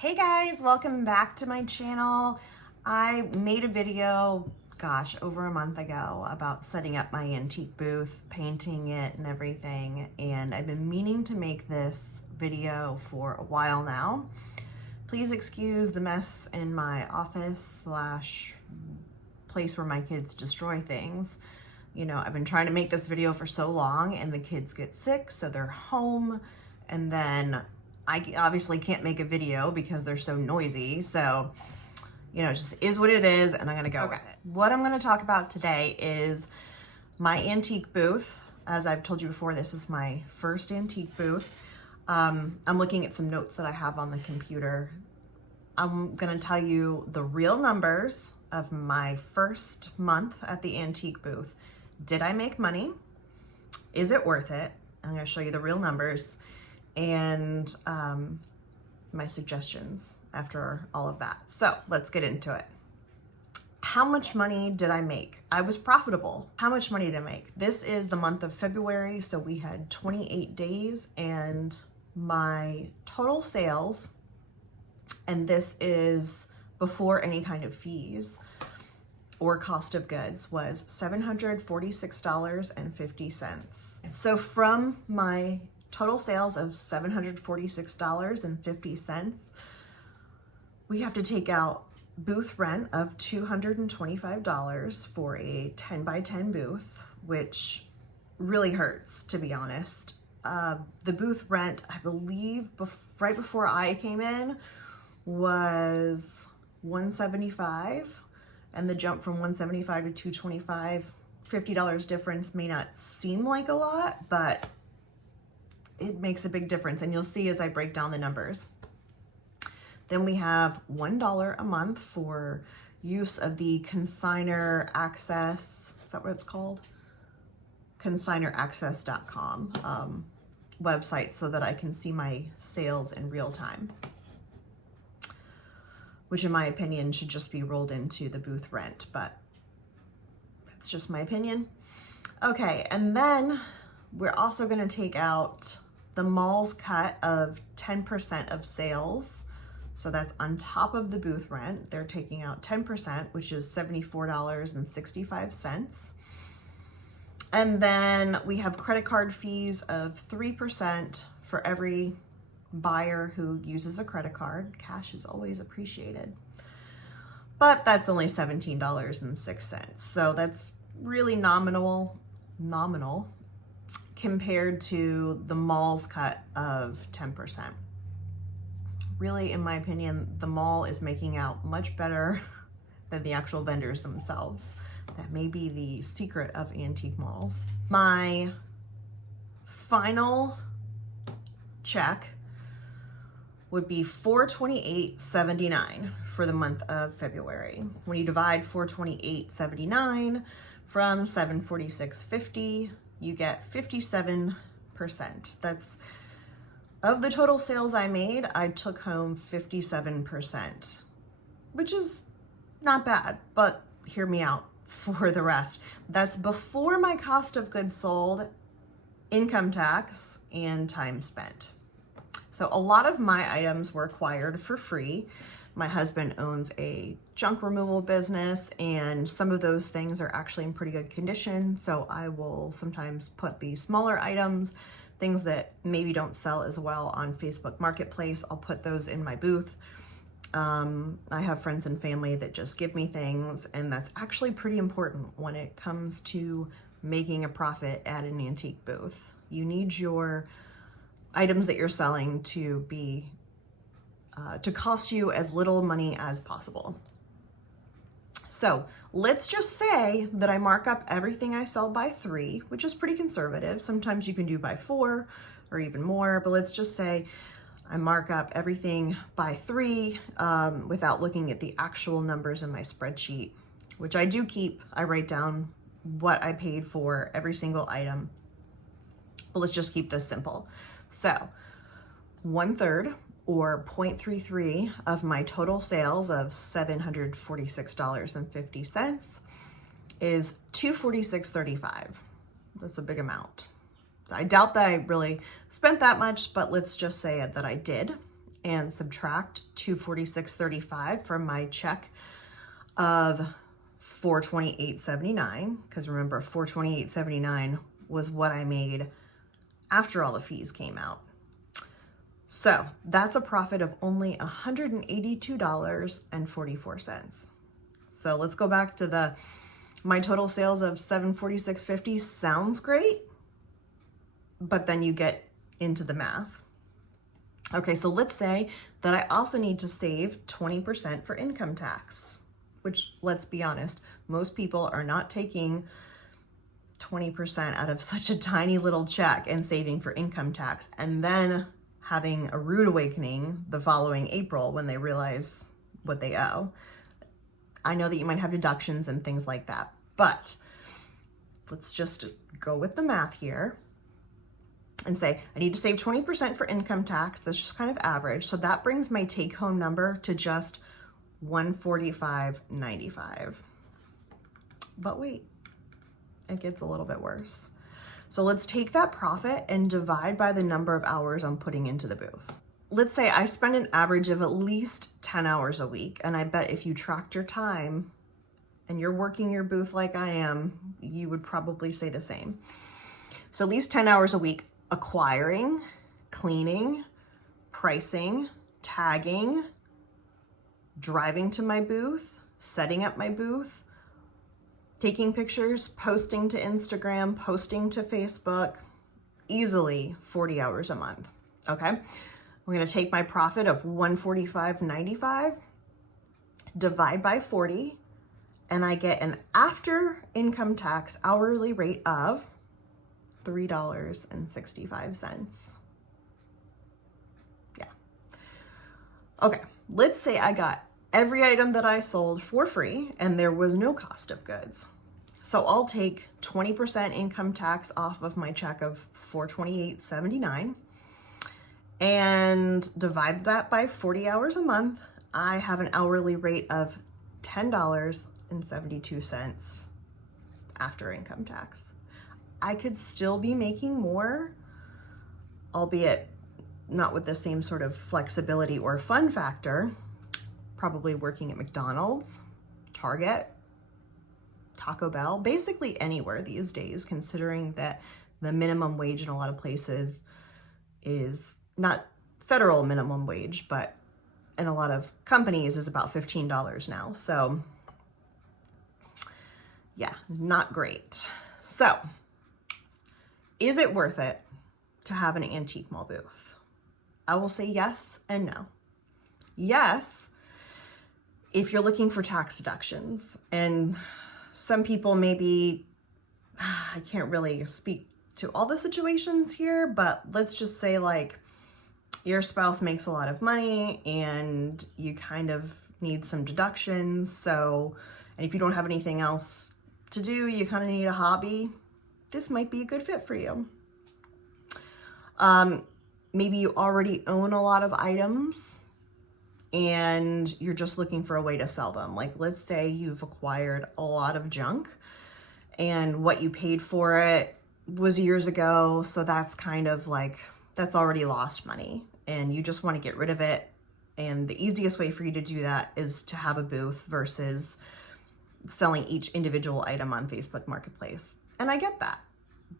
Hey guys, welcome back to my channel. I made a video, gosh, over a month ago about setting up my antique booth, painting it and everything, and I've been meaning to make this video for a while now. Please excuse the mess in my office slash place where my kids destroy things. You know, I've been trying to make this video for so long and the kids get sick, so they're home, and then I obviously can't make a video because they're so noisy. So, you know, it just is what it is, and I'm gonna go with it. What I'm gonna talk about today is my antique booth. As I've told you before, this is my first antique booth. I'm looking at some notes that I have on the computer. I'm gonna tell you the real numbers of my first month at the antique booth. Did I make money? Is it worth it? I'm gonna show you the real numbers and my suggestions after all of that. So let's get into it. How much money did I make? I was profitable. How much money did I make? This is the month of February, so we had 28 days, and my total sales, and this is before any kind of fees or cost of goods, was $746.50. So from my total sales of $746.50, we have to take out booth rent of $225 for a 10 by 10 booth, which really hurts, to be honest. The booth rent, I believe, right before I came in was $175, and the jump from $175 to $225, $50 difference may not seem like a lot, but it makes a big difference, and you'll see as I break down the numbers. Then we have $1 a month for use of the consignor access, is that what it's called? consignoraccess.com website, so that I can see my sales in real time, which in my opinion should just be rolled into the booth rent, but that's just my opinion. Okay, and then we're also gonna take out the mall's cut of 10% of sales. So that's on top of the booth rent. They're taking out 10%, which is $74.65. And then we have credit card fees of 3% for every buyer who uses a credit card. Cash is always appreciated, but that's only $17.06. So that's really nominal compared to the mall's cut of 10%. Really, in my opinion, the mall is making out much better than the actual vendors themselves. That may be the secret of antique malls. My final check would be $428.79 for the month of February. When you divide $428.79 from $746.50, you get 57%. That's, of the total sales I made, I took home 57%, which is not bad, but hear me out for the rest. That's before my cost of goods sold, income tax, and time spent. So a lot of my items were acquired for free. My husband owns a junk removal business, and some of those things are actually in pretty good condition. So I will sometimes put the smaller items, things that maybe don't sell as well on Facebook Marketplace, I'll put those in my booth. I have friends and family that just give me things, and that's actually pretty important when it comes to making a profit at an antique booth. You need your items that you're selling to be to cost you as little money as possible. So let's just say that I mark up everything I sell by 3, which is pretty conservative. Sometimes you can do by 4 or even more, but let's just say I mark up everything by 3 without looking at the actual numbers in my spreadsheet, which I do keep. I write down what I paid for every single item, but let's just keep this simple. So 1/3, or 0.33 of my total sales of $746.50 is $246.35. That's a big amount. I doubt that I really spent that much, but let's just say that I did. and subtract $246.35 from my check of $428.79, because remember, $428.79 was what I made after all the fees came out. So that's a profit of only $182.44. So let's go back to my total sales of $746.50 sounds great, but then you get into the math. Okay, so let's say that I also need to save 20% for income tax, which, let's be honest, most people are not taking 20% out of such a tiny little check and saving for income tax, and then having a rude awakening the following April when they realize what they owe. I know that you might have deductions and things like that, but let's just go with the math here and say I need to save 20% for income tax. That's just kind of average. So that brings my take-home number to just $145.95. But wait, it gets a little bit worse. So let's take that profit and divide by the number of hours I'm putting into the booth. Let's say I spend an average of at least 10 hours a week. And I bet if you tracked your time and you're working your booth like I am, you would probably say the same. So at least 10 hours a week acquiring, cleaning, pricing, tagging, driving to my booth, setting up my booth, taking pictures, posting to Instagram, posting to Facebook, easily 40 hours a month, okay? We're gonna take my profit of $145.95, divide by 40, and I get an after income tax hourly rate of $3.65. Yeah. Okay, let's say I got every item that I sold for free and there was no cost of goods. So I'll take 20% income tax off of my check of $428.79 and divide that by 40 hours a month. I have an hourly rate of $10.72 after income tax. I could still be making more, albeit not with the same sort of flexibility or fun factor, probably working at McDonald's, Target, Taco Bell, basically anywhere these days, considering that the minimum wage in a lot of places is not federal minimum wage, but in a lot of companies is about $15 now. So yeah, not great. So is it worth it to have an antique mall booth? I will say yes and no. Yes, if you're looking for tax deductions, and some people maybe, I can't really speak to all the situations here, but let's just say like your spouse makes a lot of money and you kind of need some deductions. So, and if you don't have anything else to do, you kind of need a hobby, this might be a good fit for you. Maybe you already own a lot of items and you're just looking for a way to sell them. Like, let's say you've acquired a lot of junk and what you paid for it was years ago. So that's kind of like, that's already lost money and you just want to get rid of it. And the easiest way for you to do that is to have a booth versus selling each individual item on Facebook Marketplace. And I get that.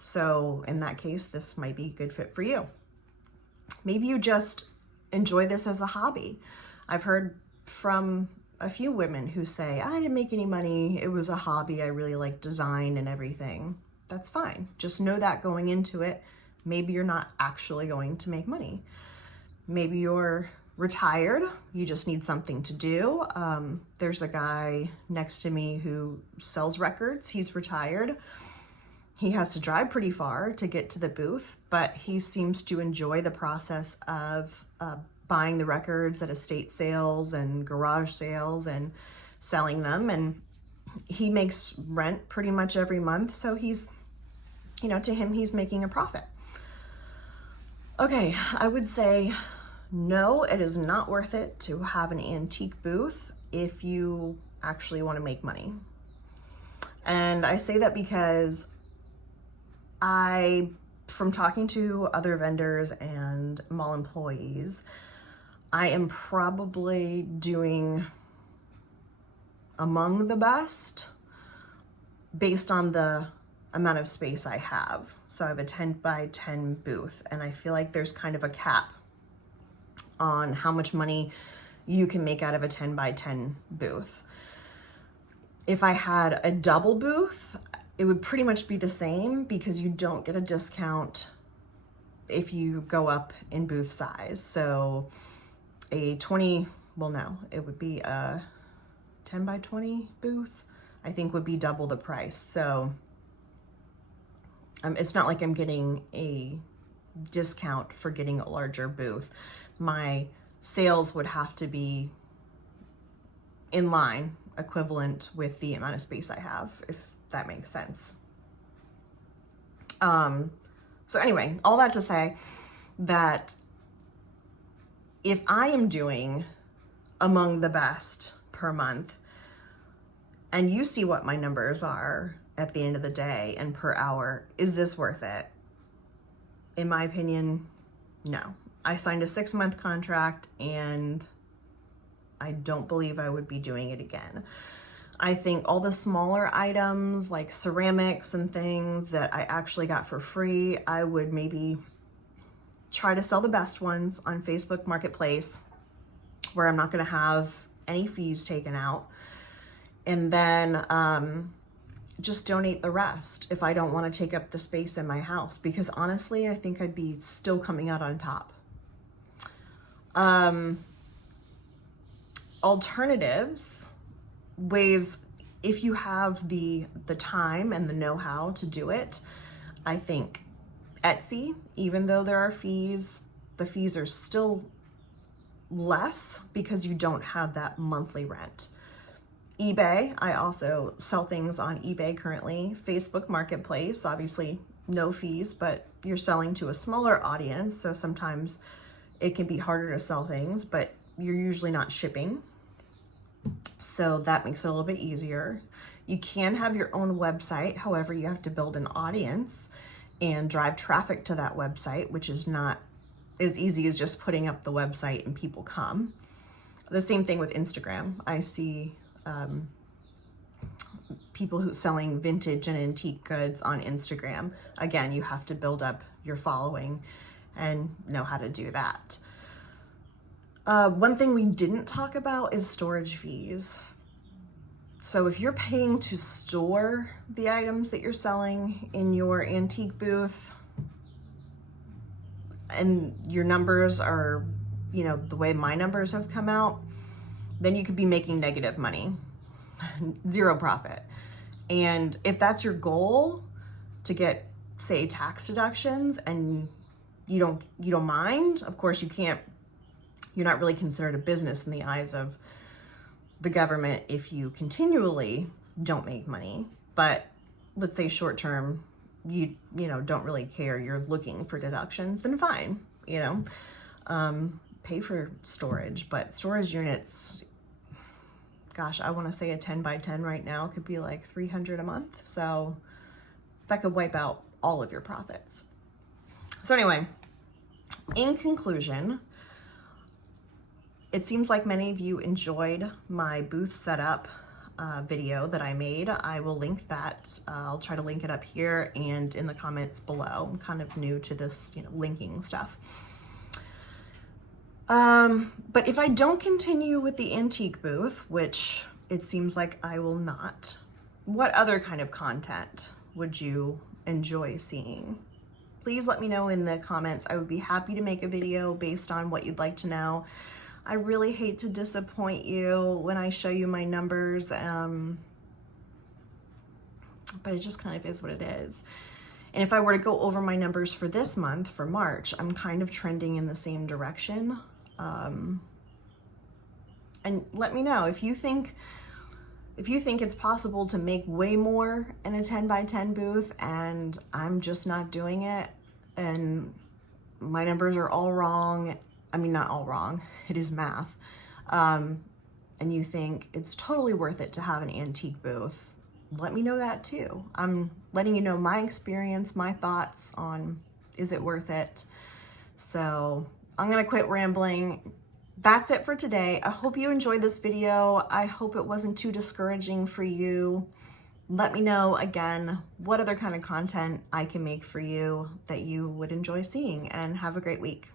So in that case, this might be a good fit for you. Maybe you just enjoy this as a hobby. I've heard from a few women who say, I didn't make any money. It was a hobby. I really like design and everything. That's fine. Just know that going into it, maybe you're not actually going to make money. Maybe you're retired. You just need something to do. There's a guy next to me who sells records. He's retired. He has to drive pretty far to get to the booth, but he seems to enjoy the process of buying the records at estate sales and garage sales and selling them. And he makes rent pretty much every month. So he's, you know, to him, he's making a profit. Okay, I would say no, it is not worth it to have an antique booth if you actually want to make money. And I say that because from talking to other vendors and mall employees, I am probably doing among the best based on the amount of space I have. So I have a 10 by 10 booth, and I feel like there's kind of a cap on how much money you can make out of a 10 by 10 booth. If I had a double booth, it would pretty much be the same because you don't get a discount if you go up in booth size. So a 20, well no, it would be a 10 by 20 booth, I think would be double the price. So it's not like I'm getting a discount for getting a larger booth. My sales would have to be in line, equivalent with the amount of space I have, if that makes sense. So anyway, all that to say that if I am doing among the best per month, and you see what my numbers are at the end of the day and per hour, is this worth it? In my opinion, no. I signed a 6-month contract and I don't believe I would be doing it again. I think all the smaller items like ceramics and things that I actually got for free, I would maybe try to sell the best ones on Facebook Marketplace where I'm not going to have any fees taken out. And then just donate the rest if I don't want to take up the space in my house, because honestly, I think I'd be still coming out on top. Alternatives, ways, if you have the time and the know-how to do it, I think Etsy, even though there are fees, the fees are still less because you don't have that monthly rent. eBay, I also sell things on eBay currently. Facebook Marketplace, obviously no fees, but you're selling to a smaller audience, so sometimes it can be harder to sell things, but you're usually not shipping. So that makes it a little bit easier. You can have your own website. However, you have to build an audience and drive traffic to that website, which is not as easy as just putting up the website and people come. The same thing with Instagram. I see people who selling vintage and antique goods on Instagram. Again, you have to build up your following and know how to do that. One thing we didn't talk about is storage fees. So if you're paying to store the items that you're selling in your antique booth and your numbers are, you know, the way my numbers have come out, then you could be making negative money, zero profit. And if that's your goal, to get, say, tax deductions, and you don't mind, of course you can't, you're not really considered a business in the eyes of the government if you continually don't make money. But let's say short term, you know, don't really care, you're looking for deductions, then fine, you know, pay for storage. But storage units, gosh, I want to say a 10 by 10 right now could be like $300 a month. So that could wipe out all of your profits. So anyway, in conclusion, it seems like many of you enjoyed my booth setup video that I made. I will link that. I'll try to link it up here and in the comments below. I'm kind of new to this, you know, linking stuff. But if I don't continue with the antique booth, which it seems like I will not, what other kind of content would you enjoy seeing? Please let me know in the comments. I would be happy to make a video based on what you'd like to know. I really hate to disappoint you when I show you my numbers, but it just kind of is what it is. And if I were to go over my numbers for this month, for March, I'm kind of trending in the same direction. And let me know if you think it's possible to make way more in a 10 by 10 booth and I'm just not doing it and my numbers are all wrong. I mean, not all wrong, it is math. And you think it's totally worth it to have an antique booth, let me know that too. I'm letting you know my experience, my thoughts on is it worth it. So I'm gonna quit rambling. that's it for today. I hope you enjoyed this video. I hope it wasn't too discouraging for you. Let me know again what other kind of content I can make for you that you would enjoy seeing, and have a great week.